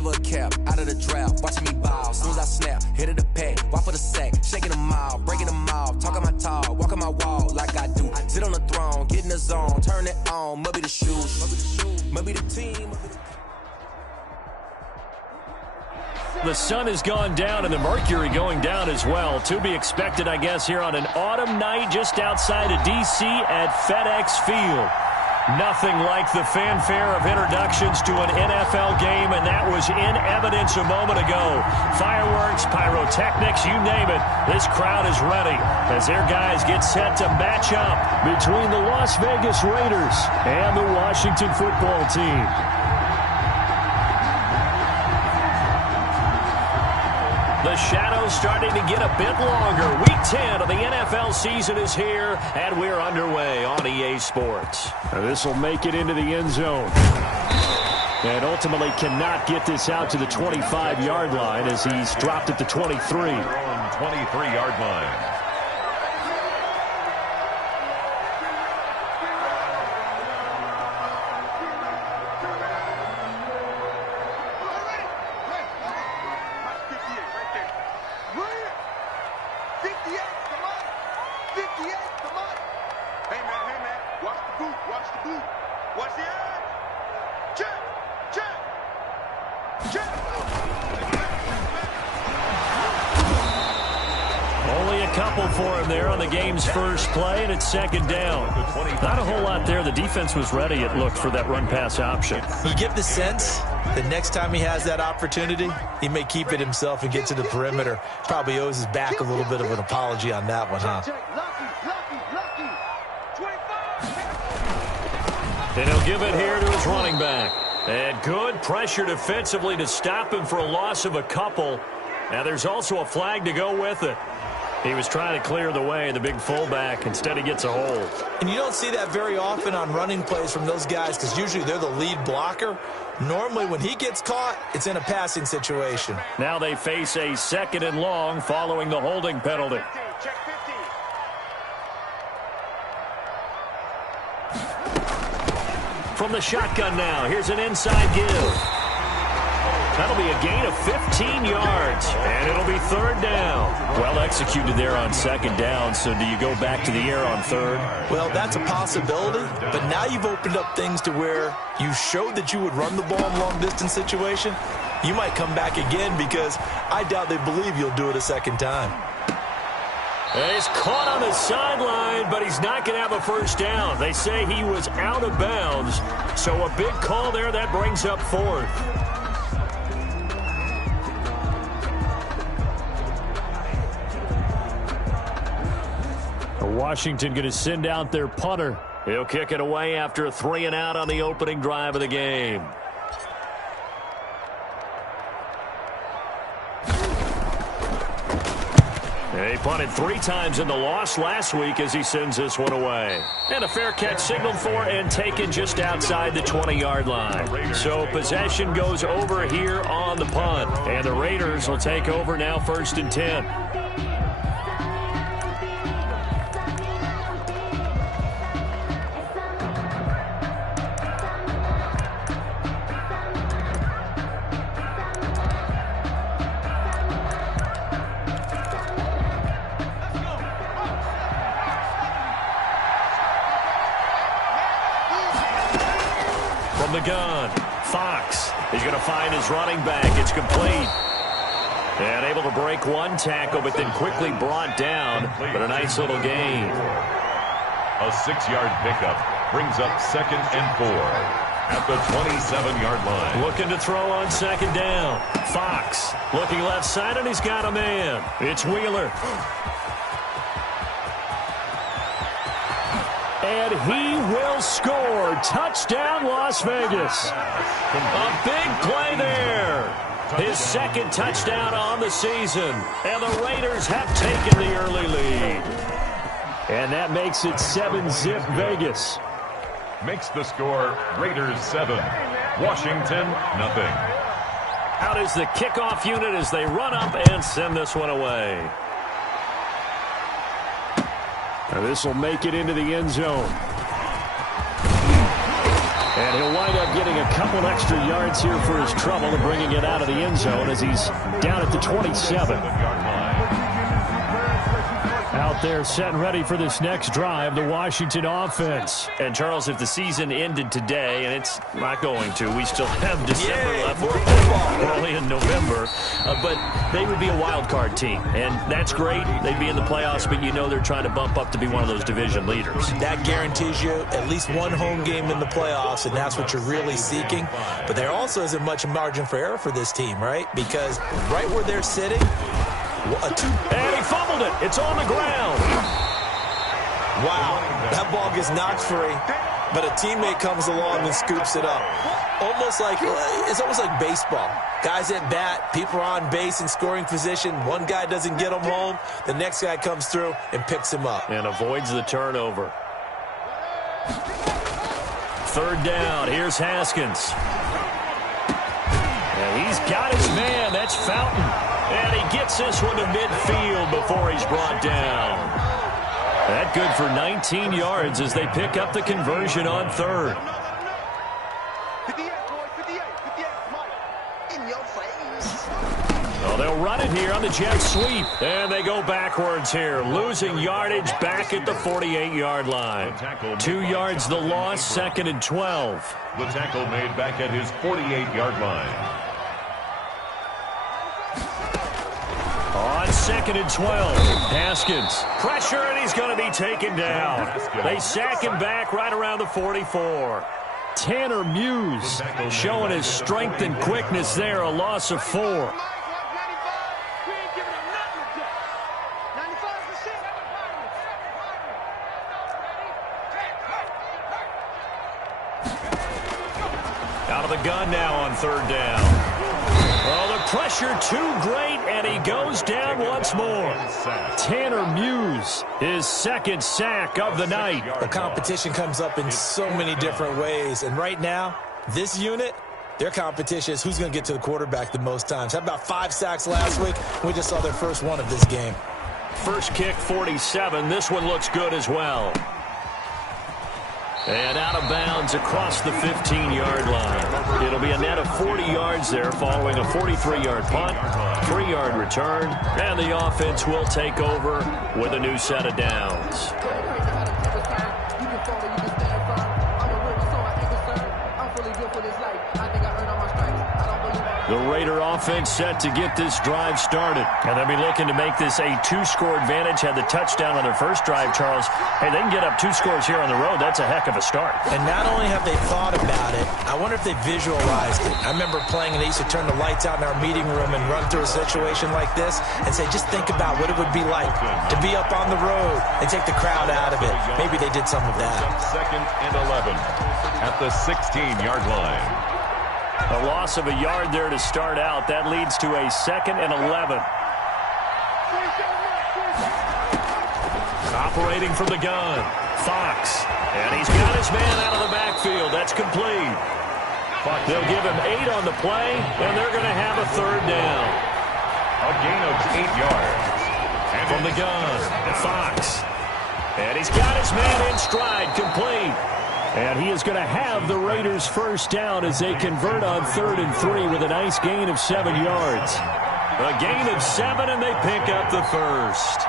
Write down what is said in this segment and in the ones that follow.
never a cap, out of the draft, watching me ball. Soon as I snap, hit of the pack, walk for the sack, shaking them all, breaking them off, talking my talk, walking my wall like I do. Sit on the throne, get in the zone, turn it on, maybe the shoes, maybe the team. The sun has gone down and the mercury going down as well. To be expected, I guess, here on an autumn night just outside of D.C. at FedEx Field. Nothing like the fanfare of introductions to an NFL game, and that was in evidence a moment ago. Fireworks, pyrotechnics, you name it. This crowd is ready as their guys get set to match up between the Las Vegas Raiders and the Washington football team. The shadow's starting to get a bit longer. Week 10 of the NFL season is here, and we're underway on EA Sports. This will make it into the end zone. And ultimately cannot get this out to the 25-yard line as he's dropped at the 23. 23-yard line. For him there on the game's first play, and it's second down. Not a whole lot there. The defense was ready, it looked, for that run-pass option. You get the sense that next time he has that opportunity, he may keep it himself and get to the perimeter. Probably owes his back a little bit of an apology on that one, huh? And he'll give it here to his running back. And good pressure defensively to stop him for a loss of a couple. Now there's also a flag to go with it. He was trying to clear the way, the big fullback. Instead, he gets a hold. And you don't see that very often on running plays from those guys because usually they're the lead blocker. Normally, when he gets caught, it's in a passing situation. Now they face a second and long following the holding penalty. From the shotgun now, here's an inside give. That'll be a gain of 15 yards, and it'll be third down. Well executed there on second down, so do you go back to the air on third? Well, that's a possibility, but now you've opened up things to where you showed that you would run the ball in long-distance situation. You might come back again because I doubt they believe you'll do it a second time. And he's caught on the sideline, but he's not going to have a first down. They say he was out of bounds, so a big call there that brings up fourth. Washington going to send out their punter. He'll kick it away after a 3-and-out on the opening drive of the game. He punted 3 times in the loss last week as he sends this one away. And a fair catch signaled for and taken just outside the 20-yard line. So possession goes over here on the punt. And the Raiders will take over now, 1st and 10. The gun. Fox is going to find his running back. It's complete. And able to break one tackle, but then quickly brought down. But a nice little gain. A 6-yard pickup brings up 2nd and 4 at the 27-yard line. Looking to throw on second down. Fox looking left side, and he's got a man. It's Wheeler. And he will score. Touchdown, Las Vegas. A big play there. His 2nd touchdown on the season. And the Raiders have taken the early lead. And that makes it 7-zip Vegas. Makes the score Raiders 7, Washington nothing. Out is the kickoff unit as they run up and send this one away. This will make it into the end zone. And he'll wind up getting a couple extra yards here for his trouble and bringing it out of the end zone as he's down at the 27. Out there set and ready for this next drive, the Washington offense. And, Charles, if the season ended today, and it's not going to, we still have December left. We're only in November. But they would be a wild card team. And that's great. They'd be in the playoffs, but you know they're trying to bump up to be one of those division leaders. That guarantees you at least one home game in the playoffs, and that's what you're really seeking. But there also isn't much margin for error for this team, right? Because right where they're sitting, and he fumbled it. It's on the ground. Wow. That ball gets knocked free, but a teammate comes along and scoops it up. It's almost like baseball. Guys at bat, people are on base in scoring position. One guy doesn't get him home. The next guy comes through and picks him up. And avoids the turnover. Third down. Here's Haskins. And he's got his man. That's Fountain. And he gets this one to midfield before he's brought down. That good for 19 yards as they pick up the conversion on third. Well, they'll run it here on the jet sweep. And they go backwards here, losing yardage back at the 48-yard line. 2 yards the loss, second and 12. The tackle made back at his 48-yard line. On second and 12, Haskins. Pressure, and he's going to be taken down. They sack him back right around the 44. Tanner Muse showing his strength and quickness there, a loss of 4. Out of the gun now on third down. Well, the pressure too great, and he goes down once more. Tanner Muse, his second sack of the night. The competition comes up in so many different ways, and right now, this unit, their competition is who's going to get to the quarterback the most times. How about 5 sacks last week? We just saw their first one of this game. First kick, 47. This one looks good as well. And out of bounds across the 15-yard line. It'll be a net of 40 yards there following a 43-yard punt, 3-yard return, and the offense will take over with a new set of downs. The Raider offense set to get this drive started. And they'll be looking to make this a 2-score advantage. Had the touchdown on their first drive, Charles. Hey, they can get up 2 scores here on the road. That's a heck of a start. And not only have they thought about it, I wonder if they visualized it. I remember playing, and they used to turn the lights out in our meeting room and run through a situation like this and say, just think about what it would be like to be up on the road and take the crowd out of it. Maybe they did some of that. Second and 11 at the 16-yard line. A loss of a yard there to start out. That leads to a second and 11. Operating from the gun, Fox. And he's got his man out of the backfield. That's complete. They'll give him 8 on the play, and they're going to have a third down. A gain of 8 yards. And from the gun, Fox. And he's got his man in stride, complete. And he is going to have the Raiders' first down as they convert on 3rd and 3 with a nice gain of 7 yards. A gain of 7, and they pick up the first.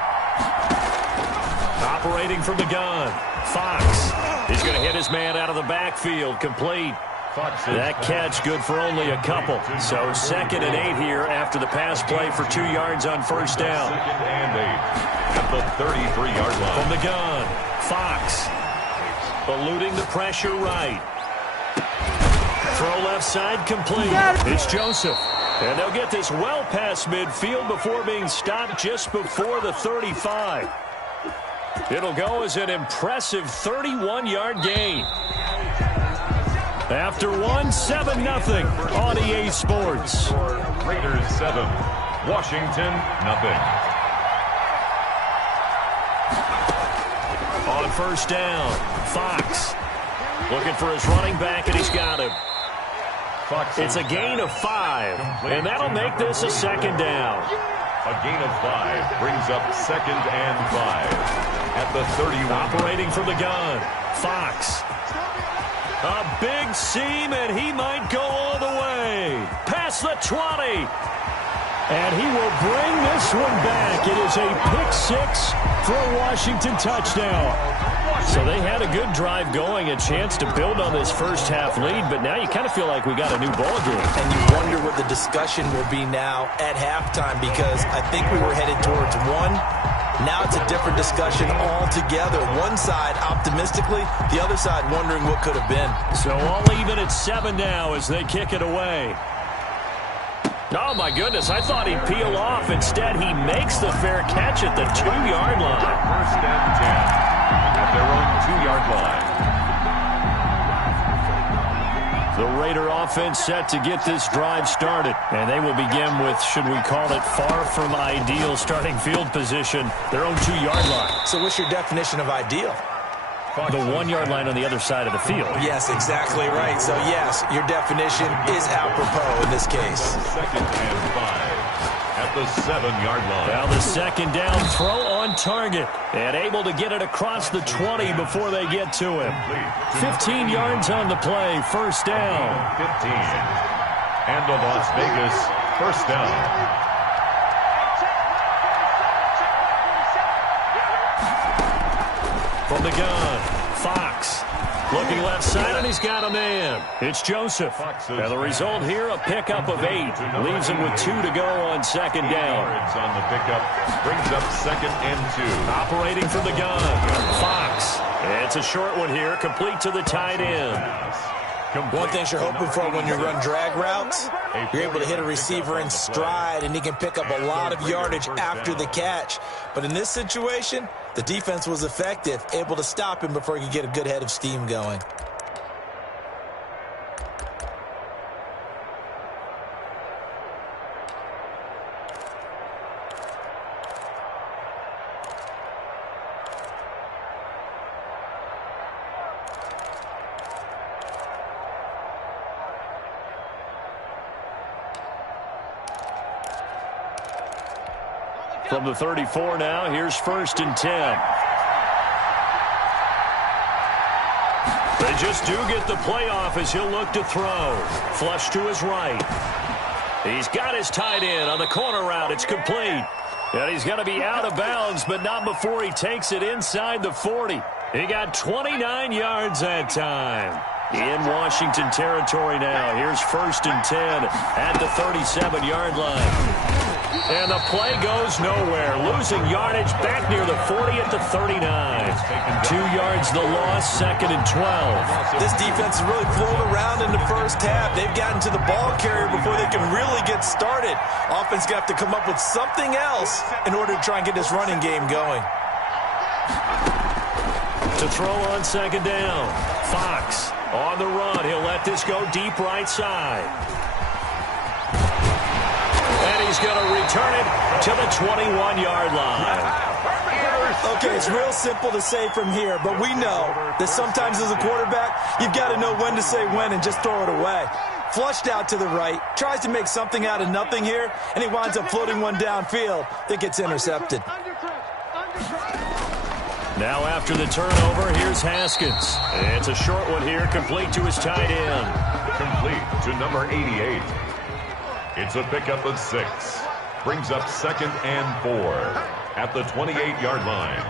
Operating from the gun, Fox. He's going to hit his man out of the backfield, complete. That catch good for only a couple. So 2nd and 8 here after the pass play for 2 yards on first down. 2nd and 8 at the 33-yard line. From the gun, Fox. Eluding the pressure right. Throw left side complete. It's Joseph. And they'll get this well past midfield before being stopped just before the 35. It'll go as an impressive 31-yard gain. After 7-0 on EA Sports. Raiders 7, Washington 0. On first down, Fox looking for his running back, and he's got him. It's a gain of 5, and that'll make this a 2nd down. A gain of 5 brings up 2nd and 5 at the 31. Operating from the gun, Fox. A big seam, and he might go all the way. Past the 20. And he will bring this one back. It is a pick six for a Washington touchdown. So they had a good drive going, a chance to build on this first half lead, but now you kind of feel like we got a new ball game. And you wonder what the discussion will be now at halftime, because I think we were headed towards one. Now it's a different discussion altogether. One side optimistically, the other side wondering what could have been. So all even at 7 now as they kick it away. Oh, my goodness, I thought he'd peel off. Instead, he makes the fair catch at the 2-yard line. First and 10 at their own 2-yard line. The Raider offense set to get this drive started. And they will begin with, should we call it, far from ideal starting field position, their own 2-yard line. So what's your definition of ideal? The 1-yard line on the other side of the field. Yes, exactly right. So, yes, your definition is apropos in this case. Second and 5 at the 7-yard line. Now the second down throw on target. And able to get it across the 20 before they get to him. 15 yards on the play. First down. 15. And the Las Vegas first down. From the gun, Fox looking left side, and he's got a man. It's Joseph. And the result here, a pickup of 8. Leaves him with 2 to go on second down. On the pickup, brings up second and 2. Operating from the gun, Fox. It's a short one here, complete to the tight end. One thing you're hoping for when you run drag routes, you're able to hit a receiver in stride, and he can pick up a lot of yardage after the catch. But in this situation, the defense was effective, able to stop him before he could get a good head of steam going. From the 34 now, here's first and 10. They just do get the playoff as he'll look to throw. Flush to his right. He's got his tight end on the corner route. It's complete. And he's going to be out of bounds, but not before he takes it inside the 40. He got 29 yards that time. In Washington territory now. Here's first and 10 at the 37-yard line. And the play goes nowhere. Losing yardage back near the 40 at the 39. 2 yards the loss, second and 12. This defense has really flown around in the first half. They've gotten to the ball carrier before they can really get started. Offense going to have to come up with something else in order to try and get this running game going. To throw on second down. Fox on the run. He'll let this go deep right side. And he's going to return it to the 21-yard line. Okay, it's real simple to say from here, but we know that sometimes as a quarterback, you've got to know when to say when and just throw it away. Flushed out to the right, tries to make something out of nothing here, and he winds up floating one downfield that gets intercepted. Now after the turnover, here's Haskins. It's a short one here, complete to his tight end. Complete to number 88. It's a pickup of 6. Brings up second and 4 at the 28-yard line.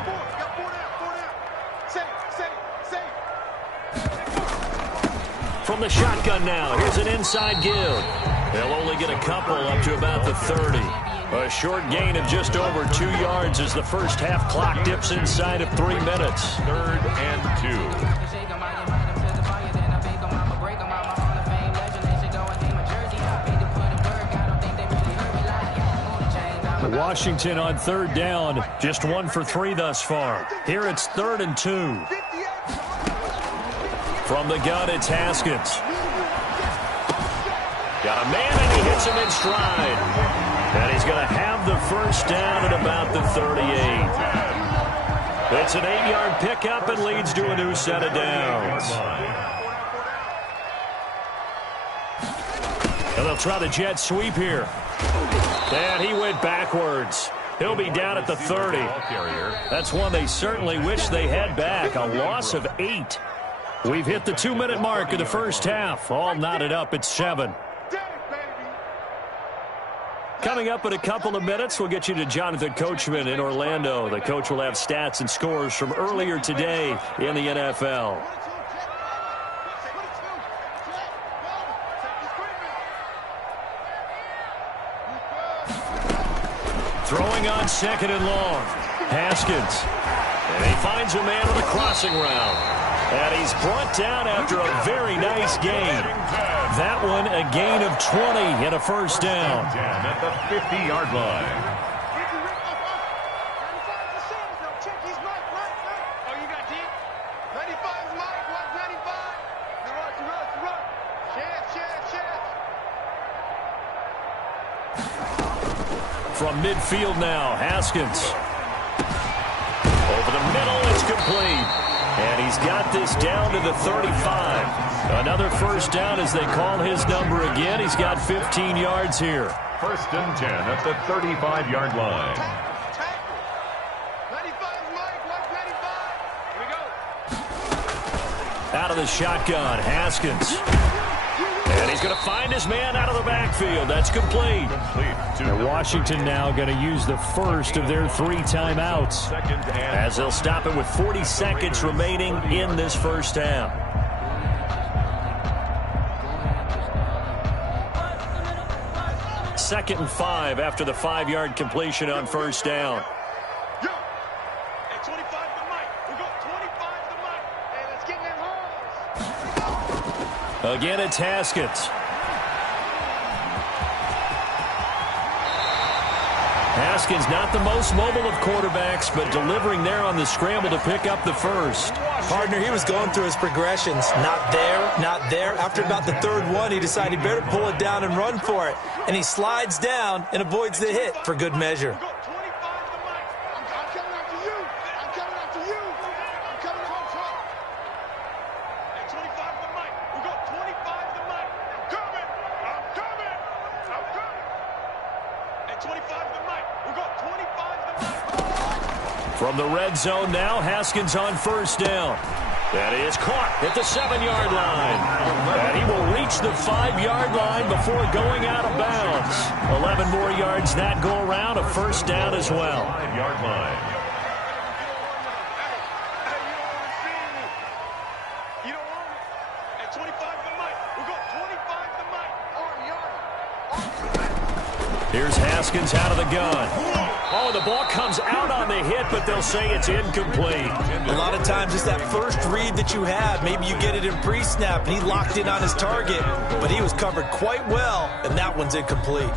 From the shotgun now, here's an inside give. They'll only get a couple up to about the 30. A short gain of just over 2 yards as the first half clock dips inside of 3 minutes. Third and 2. Washington on third down, just 1 for 3 thus far. Here it's 3rd and 2. From the gun, it's Haskins. Got a man, and he hits him in stride. And he's going to have the first down at about the 38. It's an 8-yard pickup and leads to a new set of downs. And they'll try the jet sweep here. And he went backwards. He'll be down at the 30. That's one they certainly wish they had back. A loss of 8. We've hit the 2-minute mark of the first half. All knotted up at 7. Coming up in a couple of minutes, we'll get you to Jonathan Coachman in Orlando. The coach will have stats and scores from earlier today in the NFL. Throwing on 2nd and long. Haskins. And he finds a man on the crossing route. And he's brought down after a very nice gain. That one a gain of 20 and a first down. At the 50-yard line. From midfield now, Haskins. Over the middle, it's complete. And he's got this down to the 35. Another first down as they call his number again. He's got 15 yards here. 1st and 10 at the 35-yard line. Out of the shotgun, Haskins. And he's going to find his man out of the backfield. That's complete. And Washington now going to use the first of their 3 timeouts as they'll stop it with 40 seconds remaining in this first half. Second and 5 after the 5-yard completion on first down. Again, it's Haskins. Haskins not the most mobile of quarterbacks, but delivering there on the scramble to pick up the first. Partner, he was going through his progressions. Not there, not there. After about the 3rd one, he decided he better pull it down and run for it. And he slides down and avoids the hit for good measure. From the red zone now, Haskins on first down. That is caught at the 7-yard line. And he will reach the 5-yard line before going out of bounds. 11 more yards that go around, a first down as well. 5-yard line. Here's Haskins out of the gun. Oh, the ball comes out on the hit, but they'll say it's incomplete. A lot of times it's that first read that you have. Maybe you get it in pre-snap, and he locked in on his target, but he was covered quite well, and that one's incomplete.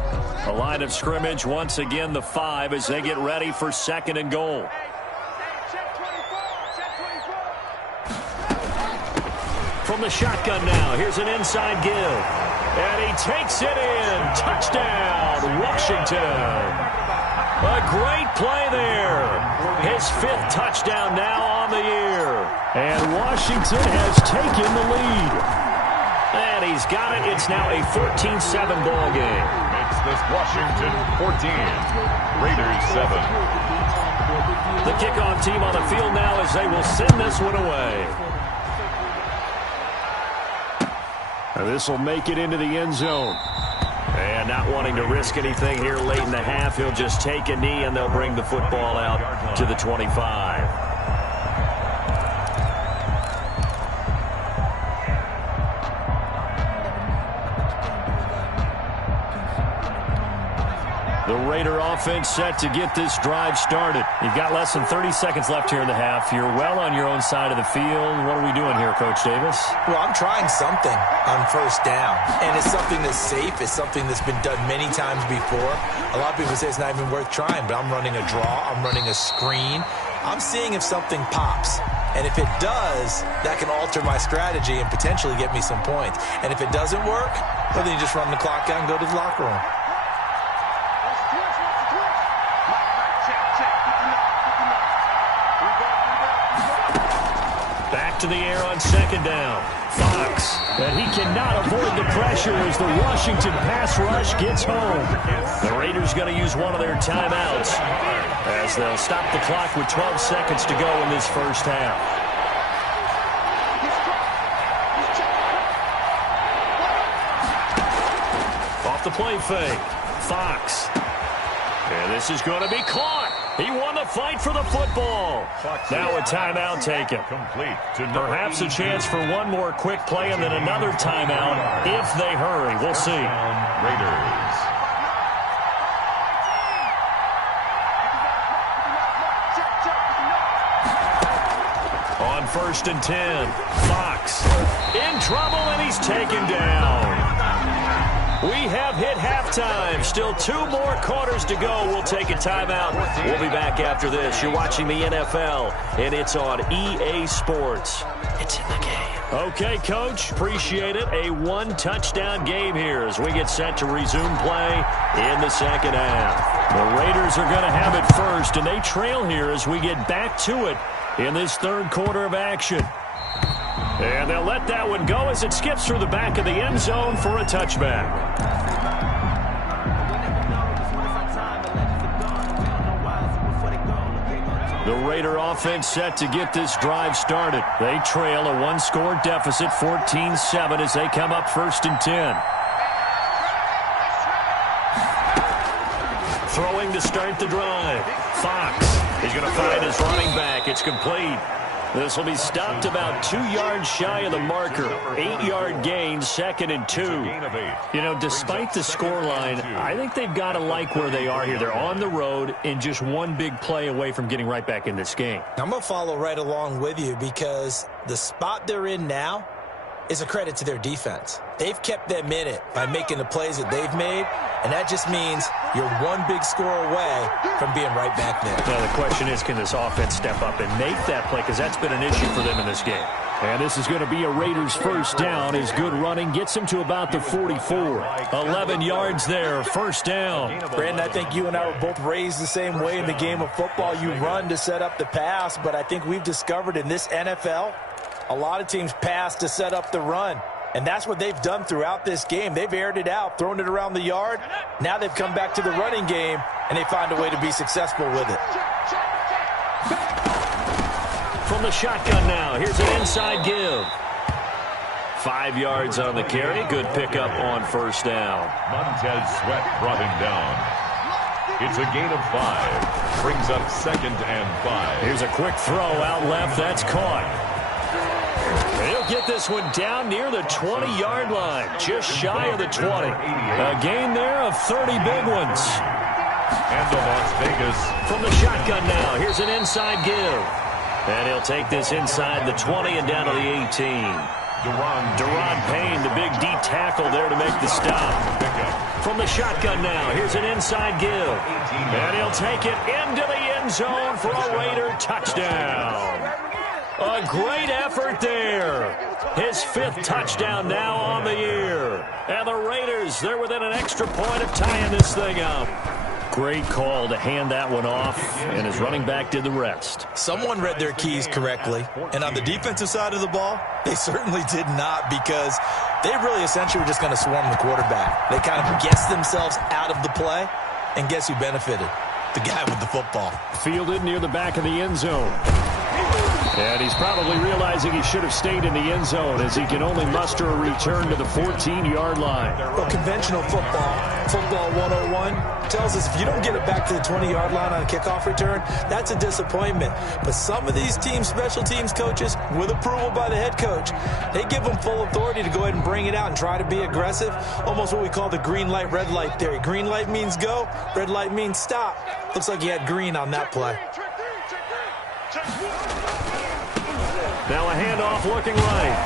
A line of scrimmage, once again the 5 as they get ready for 2nd and goal. From the shotgun now, here's an inside give. And he takes it in. Touchdown, Washington. A great play there. His 5th touchdown now on the year. And Washington has taken the lead. And he's got it. It's now a 14-7 ball game. Makes this Washington 14, Raiders 7. The kickoff team on the field now as they will send this one away. And this will make it into the end zone. And not wanting to risk anything here late in the half, he'll just take a knee and they'll bring the football out to the 25. The Raider offense set to get this drive started. You've got less than 30 seconds left here in the half. You're well on your own side of the field. What are we doing here, Coach Davis? Well, I'm trying something on first down, and it's something that's safe. It's something that's been done many times before. A lot of people say it's not even worth trying, but I'm running a draw. I'm running a screen. I'm seeing if something pops. And if it does, that can alter my strategy and potentially get me some points. And if it doesn't work, well, then you just run the clock out and go to the locker room. Back to the air on 2nd down. Fox. And he cannot avoid the pressure as the Washington pass rush gets home. The Raiders going to use one of their timeouts as they'll stop the clock with 12 seconds to go in this first half. the play fake. Fox. And this is going to be caught. He won the fight for the football. Now a timeout taken. Perhaps a chance for one more quick play and then another timeout if they hurry. We'll see. Raiders. On 1st and 10, Fox in trouble, and he's taken down. We have hit halftime. Still 2 more quarters to go. We'll take a timeout. We'll be back after this. You're watching the NFL, and it's on EA Sports. It's in the game. Okay, Coach. Appreciate it. A 1-touchdown game here as we get set to resume play in the second half. The Raiders are going to have it first, and they trail here as we get back to it in this third quarter of action. And they'll let that one go as it skips through the back of the end zone for a touchback. The Raider offense set to get this drive started. They trail a 1-score deficit, 14-7, as they come up 1st and 10. Throwing to start the drive. Fox. He's going to find his running back. It's complete. This will be stopped about 2 yards shy of the marker. 8-yard gain, 2nd and 2. You know, despite the scoreline, I think they've got to like where they are here. They're on the road and just one big play away from getting right back in this game. I'm going to follow right along with you because the spot they're in now is a credit to their defense. They've kept them in it by making the plays that they've made, and that just means you're one big score away from being right back there. Now the question is, can this offense step up and make that play? Because that's been an issue for them in this game. And this is going to be a Raiders first down. His good running gets him to about the 44. 11 yards there, first down. Brandon, I think you and I were both raised the same way in the game of football. You run to set up the pass, but I think we've discovered in this NFL, a lot of teams pass to set up the run. And that's what they've done throughout this game. They've aired it out, thrown it around the yard. Now they've come back to the running game, and they find a way to be successful with it. From the shotgun now, here's an inside give. 5 yards on the carry. Good pickup on first down. Montez Sweat brought him down. It's a gain of 5. Brings up 2nd and 5. Here's a quick throw out left. That's caught. He'll get this one down near the 20-yard line, just shy of the 20. A gain there of 30 big ones. And to Las Vegas. From the shotgun now, here's an inside give. And he'll take this inside the 20 and down to the 18. Deron Payne, the big D tackle there to make the stop. From the shotgun now, here's an inside give. And he'll take it into the end zone for a Raider touchdown. A great effort there. His 5th touchdown now on the year. And the Raiders, they're within an extra point of tying this thing up. Great call to hand that one off, and his running back did the rest. Someone read their keys correctly, and on the defensive side of the ball, they certainly did not, because they really essentially were just going to swarm the quarterback. They kind of guessed themselves out of the play, and guess who benefited? The guy with the football. Fielded near the back of the end zone. And he's probably realizing he should have stayed in the end zone as he can only muster a return to the 14-yard line. Well, conventional football 101, tells us if you don't get it back to the 20-yard line on a kickoff return, that's a disappointment. But some of these team special teams coaches, with approval by the head coach, they give them full authority to go ahead and bring it out and try to be aggressive, almost what we call the green light, red light theory. Green light means go, red light means stop. Looks like he had green on that play. Now a handoff looking right.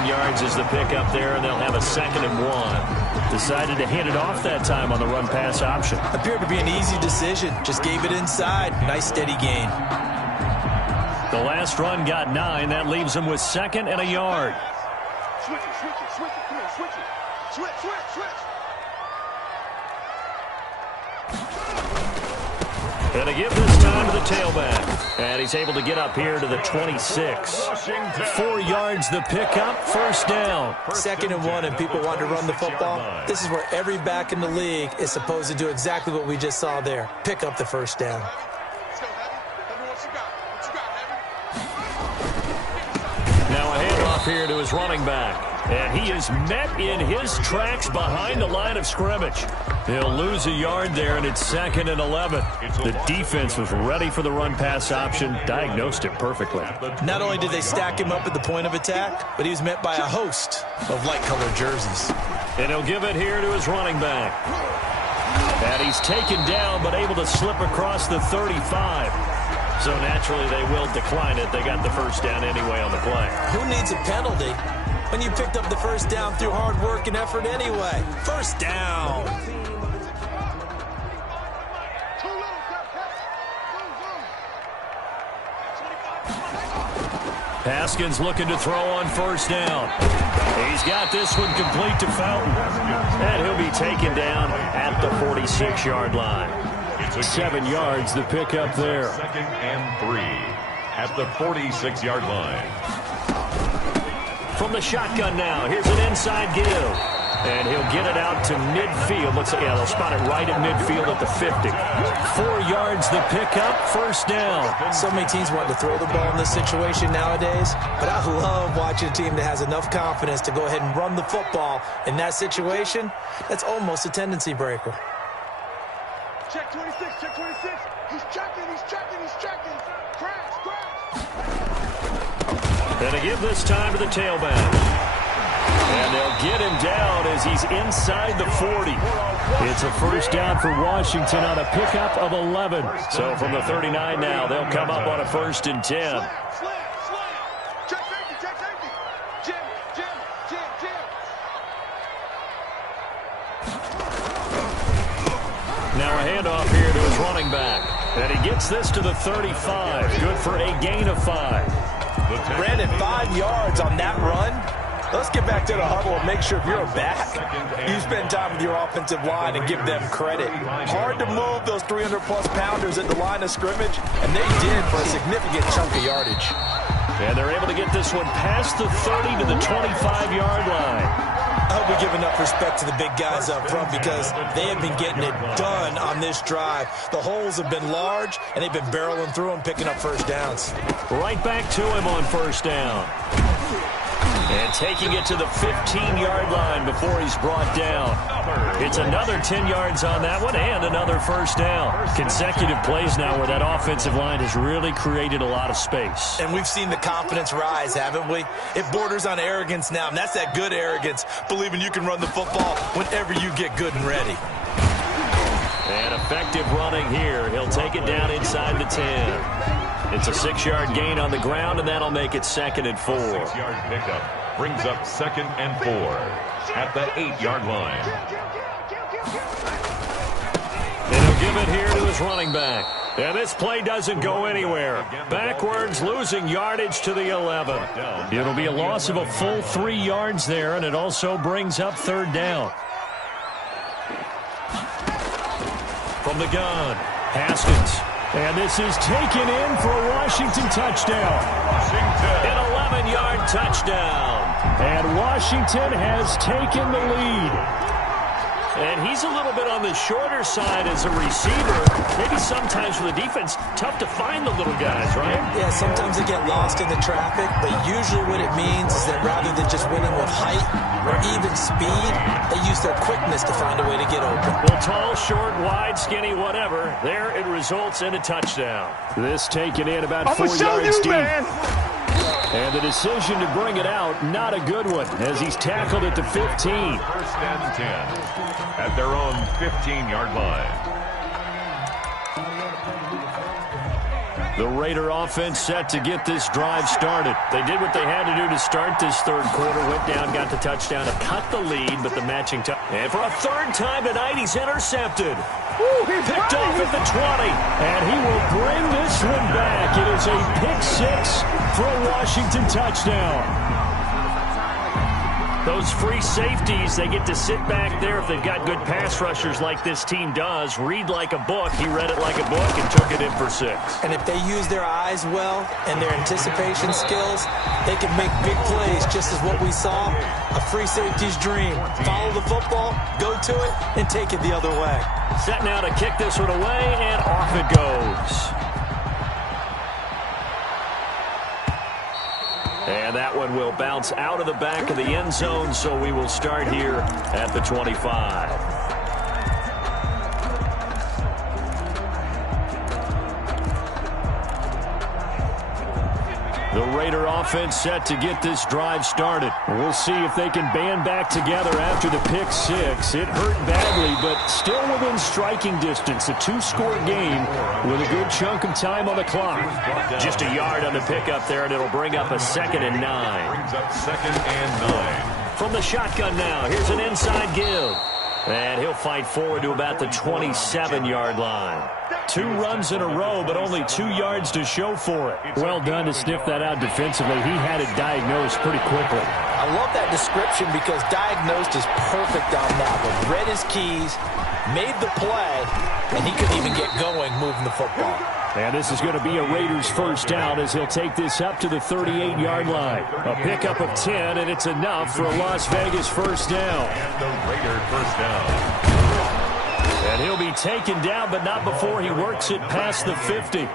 9 yards is the pickup there, and they'll have a 2nd and 1. Decided to hand it off that time on the run-pass option. Appeared to be an easy decision. Just gave it inside. Nice steady gain. The last run got 9. That leaves him with 2nd and a yard. Switch it. Come on, switch it. Switch. And a give this time to the tailback. And he's able to get up here to the 26. 4 yards the pickup, first down. 2nd and 1, and people want to run the football. This is where every back in the league is supposed to do exactly what we just saw there. Pick up the first down. Now a handoff here to his running back. And he is met in his tracks behind the line of scrimmage. He'll lose a yard there, and it's 2nd and 11. The defense was ready for the run-pass option, diagnosed it perfectly. Not only did they stack him up at the point of attack, but he was met by a host of light-colored jerseys. And he'll give it here to his running back. And he's taken down, but able to slip across the 35. So naturally, they will decline it. They got the first down anyway on the play. Who needs a penalty when you picked up the first down through hard work and effort anyway? First down. Haskins looking to throw on first down. He's got this one complete to Fountain. And he'll be taken down at the 46-yard line. 7 yards the pickup there. 2nd and 3 at the 46-yard line. From the shotgun now, here's an inside give. And he'll get it out to midfield. Looks like, yeah, they'll spot it right at midfield at the 50. 4 yards the pickup, first down. So many teams want to throw the ball in this situation nowadays, but I love watching a team that has enough confidence to go ahead and run the football in that situation. That's almost a tendency breaker. Check 26, check 26. He's checking, he's checking, he's checking. Crash, crash. And to give this time to the tailback. And they'll get him down as he's inside the 40. It's a first down for Washington on a pickup of 11. So from the 39 now, they'll come up on a 1st and 10. Slam. Check safety, check safety. Jim. Now a handoff here to his running back. And he gets this to the 35. Good for a gain of 5. Brandon, 5 yards on that run. Let's get back to the huddle and make sure if you're back, you spend time with your offensive line and give them credit. Hard to move those 300-plus pounders at the line of scrimmage, and they did for a significant chunk of yardage. And they're able to get this one past the 30 to the 25-yard line. I hope we give enough respect to the big guys up front because they have been getting it done on this drive. The holes have been large, and they've been barreling through them, picking up first downs. Right back to him on first down. And taking it to the 15-yard line before he's brought down. It's another 10 yards on that one and another first down. Consecutive plays now where that offensive line has really created a lot of space. And we've seen the confidence rise, haven't we? It borders on arrogance now, and that's that good arrogance, believing you can run the football whenever you get good and ready. And effective running here. He'll take it down inside the 10. It's a 6-yard gain on the ground, and that'll make it 2nd and 4. 6-yard pickup brings up 2nd and 4 at the 8-yard line. And he'll give it here to his running back. And this play doesn't go anywhere. Backwards, losing yardage to the 11. It'll be a loss of a full 3 yards there, and it also brings up 3rd down. From the gun, Haskins. And this is taken in for a Washington touchdown. An 11-yard touchdown. And Washington has taken the lead. And he's a little bit on the shorter side as a receiver. Maybe sometimes for the defense, tough to find the little guys, right? Yeah, sometimes they get lost in the traffic, but usually what it means is that rather than just winning with height or even speed, they use their quickness to find a way to get open. Well, tall, short, wide, skinny, whatever. There it results in a touchdown. This taken in about 4 yards deep. Man. And the decision to bring it out, not a good one, as he's tackled at the 15. 1st and 10 at their own 15-yard line. The Raider offense set to get this drive started. They did what they had to do to start this 3rd quarter. Went down, got the touchdown to cut the lead, but the matching touch. And for a 3rd time tonight, he's intercepted. He's picked off at the 20. And he will bring this one back. It is a pick 6 for a Washington touchdown. Those free safeties, they get to sit back there if they've got good pass rushers like this team does. Read like a book. He read it like a book and took it in for 6. And if they use their eyes well and their anticipation skills, they can make big plays, just as what we saw. A free safety's dream. Follow the football, go to it, and take it the other way. Set now to kick this one away, and off it goes. And that one will bounce out of the back of the end zone, so we will start here at the 25. The Raider offense set to get this drive started. We'll see if they can band back together after the pick six. It hurt badly, but still within striking distance. A two-score game with a good chunk of time on the clock. Just a yard on the pickup there, and it'll bring up a 2nd and 9. Brings up 2nd and 9. From the shotgun now, here's an inside give. And he'll fight forward to about the 27-yard line. 2 runs in a row, but only 2 yards to show for it. Well done to sniff that out defensively. He had it diagnosed pretty quickly. I love that description because diagnosed is perfect on that one. Read his keys, made the play, and he couldn't even get going moving the football. And this is going to be a Raiders first down as he'll take this up to the 38-yard line. A pickup of 10, and it's enough for a Las Vegas first down. And the Raider first down. And he'll be taken down, but not before he works it past the 50.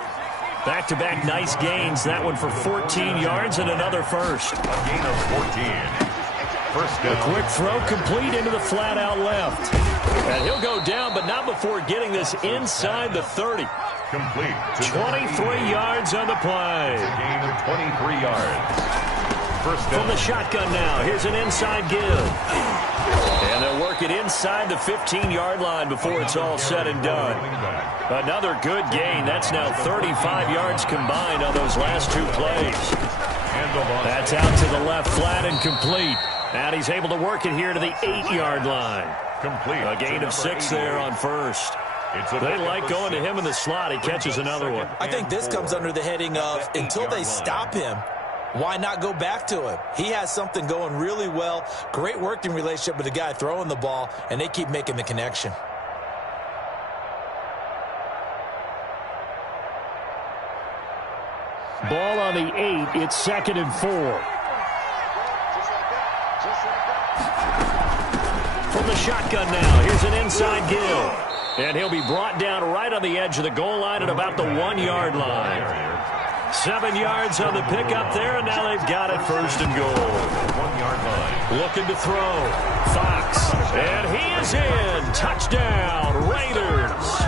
Back-to-back nice gains. That one for 14 yards and another first. A gain of 14. First down. A quick throw complete into the flat out left. And he'll go down, but not before getting this inside the 30. Complete. 23 yards on the play. A gain of 23 yards. First down. From the shotgun now, here's an inside give. And they'll work it inside the 15-yard line before it's all said and done. Another good gain. That's now 35 yards combined on those last 2 plays. That's out to the left, flat and complete. And he's able to work it here to the 8-yard line. Complete. A gain of 6 there on first. They like going to him in the slot. He catches another one. I think this comes under the heading of until they stop him, why not go back to him? He has something going really well. Great working relationship with the guy throwing the ball, and they keep making the connection. Ball on the 8. It's 2nd and 4. From the shotgun now, here's an inside give. And he'll be brought down right on the edge of the goal line at about the 1-yard line. 7 yards on the pickup there, and now they've got it 1st and goal. 1-yard line. Looking to throw. Fox. And he is in. Touchdown, Raiders.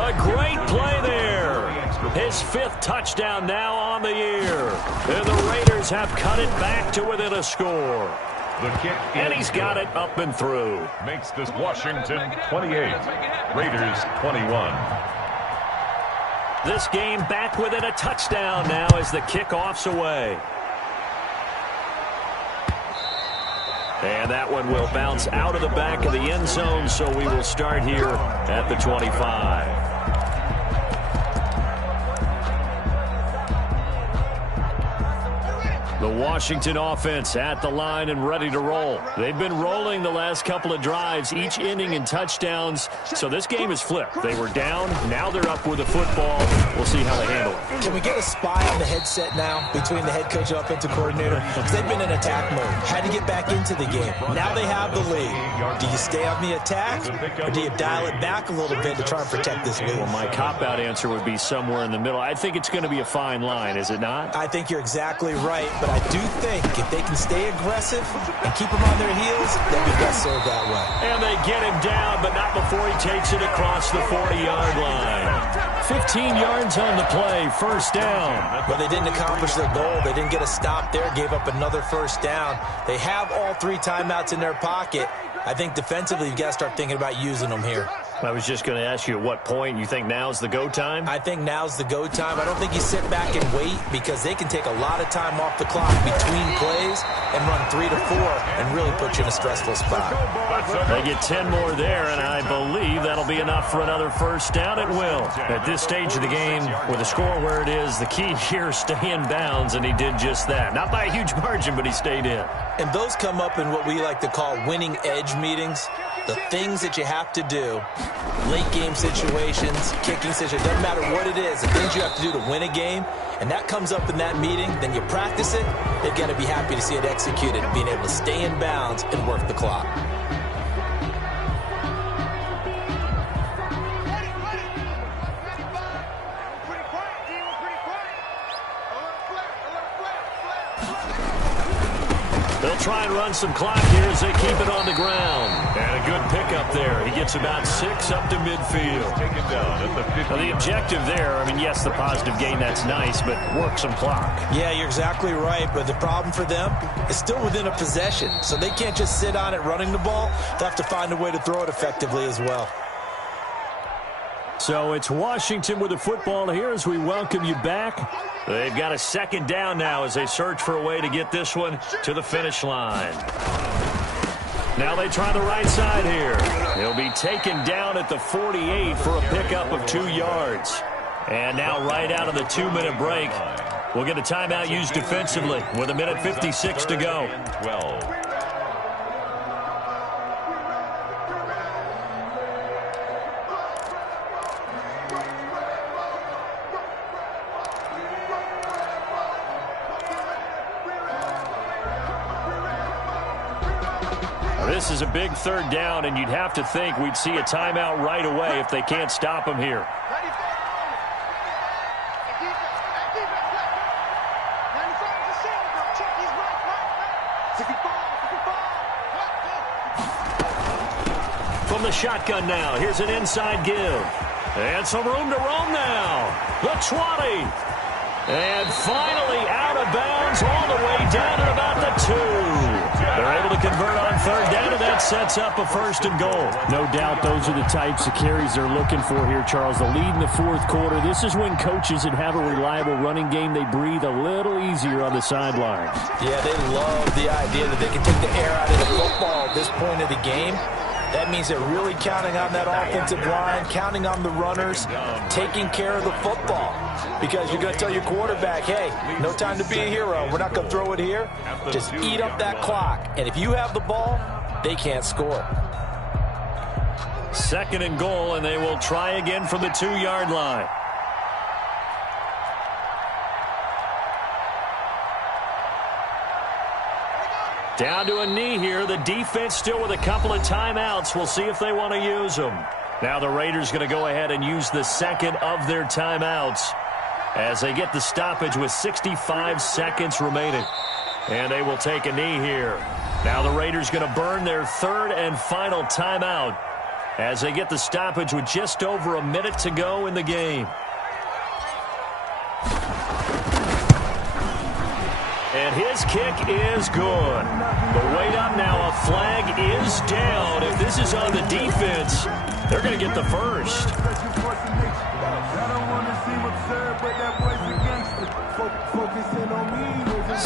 A great play there. His 5th touchdown now on the year. And the Raiders have cut it back to within a score. The kick, and he's got it up and through. Makes this Washington 28, Raiders 21. This game back within a touchdown now as the kickoff's away. And that one will bounce out of the back of the end zone, so we will start here at the 25. The Washington offense at the line and ready to roll. They've been rolling the last couple of drives, each ending in touchdowns. So this game is flipped. They were down. Now they're up with the football. We'll see how they handle it. Can we get a spy on the headset now between the head coach and offensive coordinator? Because they've been in attack mode. Had to get back into the game. Now they have the lead. Do you stay on the attack, or do you dial it back a little bit to try and protect this lead? Well, my cop-out answer would be somewhere in the middle. I think it's going to be a fine line, is it not? I think you're exactly right, but I do think if they can stay aggressive and keep them on their heels, they'll be best served that way. And they get him down, but not before he takes it across the 40-yard line. 15 yards on the play, first down. But they didn't accomplish their goal. They didn't get a stop there, gave up another first down. They have all 3 timeouts in their pocket. I think defensively you've got to start thinking about using them here. I was just going to ask you at what point you think now's the go time? I think now's the go time. I don't think you sit back and wait because they can take a lot of time off the clock between plays and run 3 to 4 and really put you in a stressful spot. They get 10 more there, and I believe that'll be enough for another first down. It will. At this stage of the game, with the score where it is, the key here is stay in bounds, and he did just that. Not by a huge margin, but he stayed in. And those come up in what we like to call winning edge meetings. The things that you have to do, late game situations, kicking situations, doesn't matter what it is, the things you have to do to win a game, and that comes up in that meeting, then you practice it, they've got to be happy to see it executed, being able to stay in bounds and work the clock. try and run some clock here as they keep it on the ground. And a good pickup there. He gets about 6 up to midfield. Now, the objective there, I mean, yes, the positive gain, that's nice, but work some clock. Yeah, you're exactly right, but the problem for them is still within a possession, so they can't just sit on it running the ball. They'll have to find a way to throw it effectively as well. So it's Washington with the football here as we welcome you back. They've got a second down now as they search for a way to get this one to the finish line. Now they try the right side here. He'll be taken down at the 48 for a pickup of 2 yards. And now right out of the 2-minute break, we'll get a timeout used defensively with 1:56 to go. 12. This is a big third down, and you'd have to think we'd see a timeout right away if they can't stop him here. From the shotgun now, here's an inside give. And some room to roam now. The 20. And finally out of bounds all the way down at about the 2. They're able to convert on third down, and that sets up a 1st and goal. No doubt those are the types of carries they're looking for here, Charles. The lead in the 4th quarter. This is when coaches that have a reliable running game, they breathe a little easier on the sidelines. Yeah, they love the idea that they can take the air out of the football at this point of the game. That means they're really counting on that offensive line, counting on the runners, taking care of the football. Because you're going to tell your quarterback, hey, no time to be a hero. We're not going to throw it here. Just eat up that clock. And if you have the ball, they can't score. 2nd and goal, and they will try again from the 2-yard line. Down to a knee here. The defense still with a couple of timeouts. We'll see if they want to use them. Now the Raiders going to go ahead and use the second of their timeouts as they get the stoppage with 65 seconds remaining. And they will take a knee here. Now the Raiders going to burn their 3rd and final timeout as they get the stoppage with just over a minute to go in the game. And his kick is good. The weight up now. A flag is down. If this is on the defense, they're going to get the first.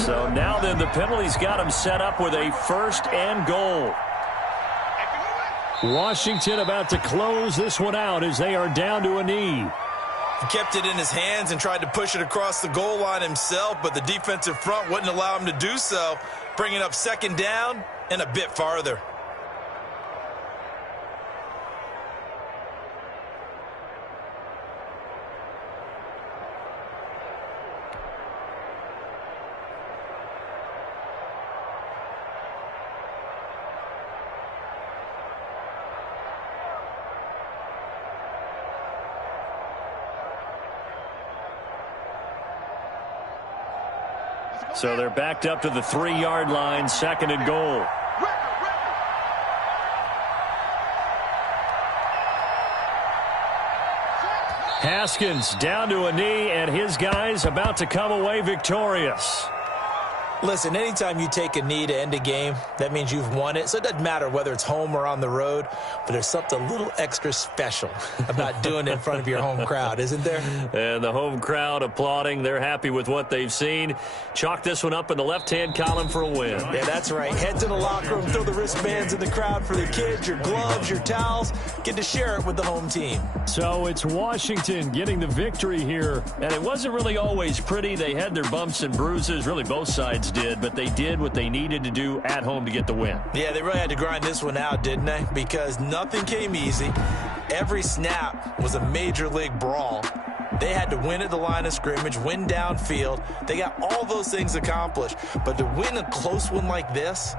So now then the penalty's got him set up with a 1st and goal. Washington about to close this one out as they are down to a knee. He kept it in his hands and tried to push it across the goal line himself, but the defensive front wouldn't allow him to do so, bringing up 2nd down and a bit farther. So they're backed up to the 3-yard line, 2nd and goal. Haskins down to a knee, and his guys about to come away victorious. Listen, anytime you take a knee to end a game, that means you've won it. So it doesn't matter whether it's home or on the road, but there's something a little extra special about doing it in front of your home crowd, isn't there? And the home crowd applauding. They're happy with what they've seen. Chalk this one up in the left-hand column for a win. Yeah, that's right. Head to the locker room, throw the wristbands in the crowd for the kids, your gloves, your towels. Get to share it with the home team. So it's Washington getting the victory here. And it wasn't really always pretty. They had their bumps and bruises. Really, both sides did. But they did what they needed to do at home to get the win. Yeah, they really had to grind this one out, didn't they? Because nothing came easy. Every snap was a major league brawl. They had to win at the line of scrimmage, win downfield. They got all those things accomplished. But to win a close one like this,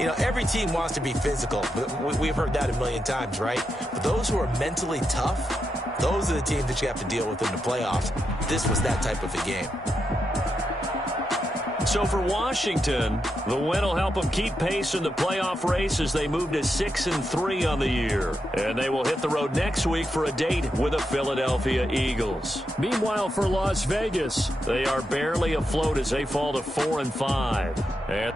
you know, every team wants to be physical. We've heard that a million times, right? But those who are mentally tough, those are the teams that you have to deal with in the playoffs. This was that type of a game. So for Washington, the win will help them keep pace in the playoff race as they move to 6-3 on the year. And they will hit the road next week for a date with the Philadelphia Eagles. Meanwhile, for Las Vegas, they are barely afloat as they fall to 4-5. And